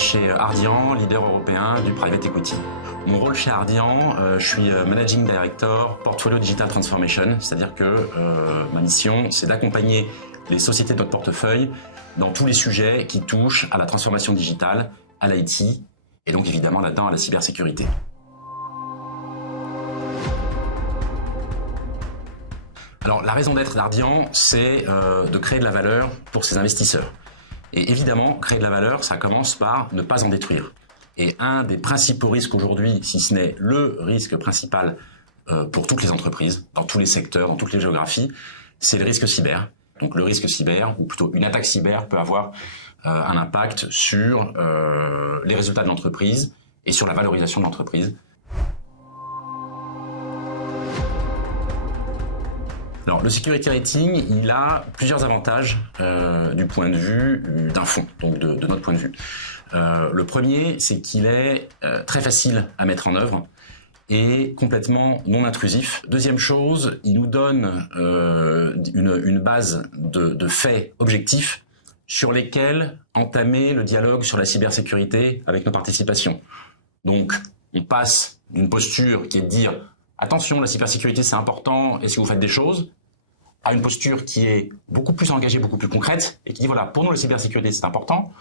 chez Ardian, leader européen du private equity. Mon rôle chez Ardian, je suis Managing Director Portfolio Digital Transformation, c'est-à-dire que ma mission, c'est d'accompagner les sociétés de notre portefeuille dans tous les sujets qui touchent à la transformation digitale, à l'IT, et donc évidemment là-dedans à la cybersécurité. Alors la raison d'être d'Ardian, c'est de créer de la valeur pour ses investisseurs. Et évidemment, créer de la valeur, ça commence par ne pas en détruire. Et un des principaux risques aujourd'hui, si ce n'est le risque principal pour toutes les entreprises, dans tous les secteurs, dans toutes les géographies, c'est le risque cyber. Donc le risque cyber, ou plutôt une attaque cyber, peut avoir un impact sur les résultats de l'entreprise et sur la valorisation de l'entreprise. Alors, le security rating, il a plusieurs avantages du point de vue d'un fonds, donc de notre point de vue. Le premier, c'est qu'il est très facile à mettre en œuvre et complètement non intrusif. Deuxième chose, il nous donne une base de faits objectifs sur lesquels entamer le dialogue sur la cybersécurité avec nos participations. Donc, on passe d'une posture qui est de dire « Attention, la cybersécurité, c'est important, est-ce que vous faites des choses ?» à une posture qui est beaucoup plus engagée, beaucoup plus concrète, et qui dit, voilà, pour nous, la cybersécurité, c'est important.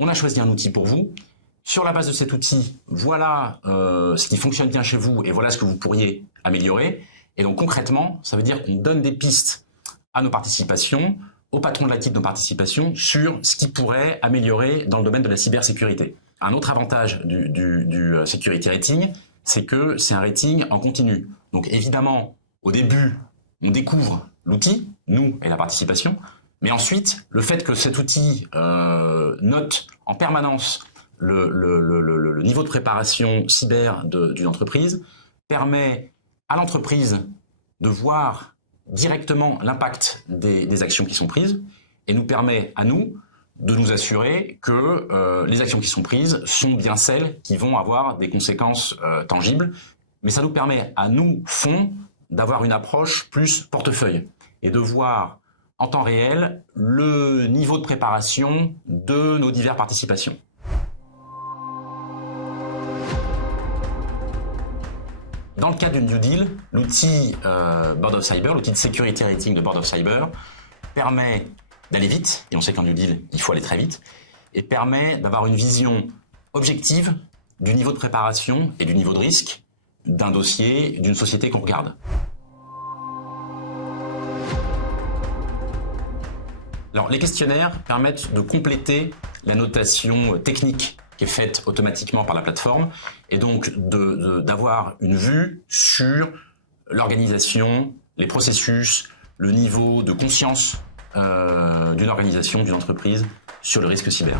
On a choisi un outil pour vous. Sur la base de cet outil, voilà ce qui fonctionne bien chez vous, et voilà ce que vous pourriez améliorer. Et donc, concrètement, ça veut dire qu'on donne des pistes à nos participations, aux patrons de l'actif de nos participations, sur ce qui pourrait améliorer dans le domaine de la cybersécurité. Un autre avantage du security rating, c'est que c'est un rating en continu. Donc, évidemment, au début, on découvre l'outil, nous et la participation, mais ensuite, le fait que cet outil note en permanence le niveau de préparation cyber d'une entreprise permet à l'entreprise de voir directement l'impact des actions qui sont prises et nous permet à nous de nous assurer que les actions qui sont prises sont bien celles qui vont avoir des conséquences tangibles, mais ça nous permet à nous, fonds, d'avoir une approche plus portefeuille et de voir en temps réel le niveau de préparation de nos diverses participations. Dans le cadre d'une due deal, l'outil Board of Cyber, l'outil de security rating de Board of Cyber, permet d'aller vite, et on sait qu'en due deal, il faut aller très vite, et permet d'avoir une vision objective du niveau de préparation et du niveau de risque d'un dossier, d'une société qu'on regarde. Alors, les questionnaires permettent de compléter la notation technique qui est faite automatiquement par la plateforme et donc d'avoir une vue sur l'organisation, les processus, le niveau de conscience d'une organisation, d'une entreprise sur le risque cyber.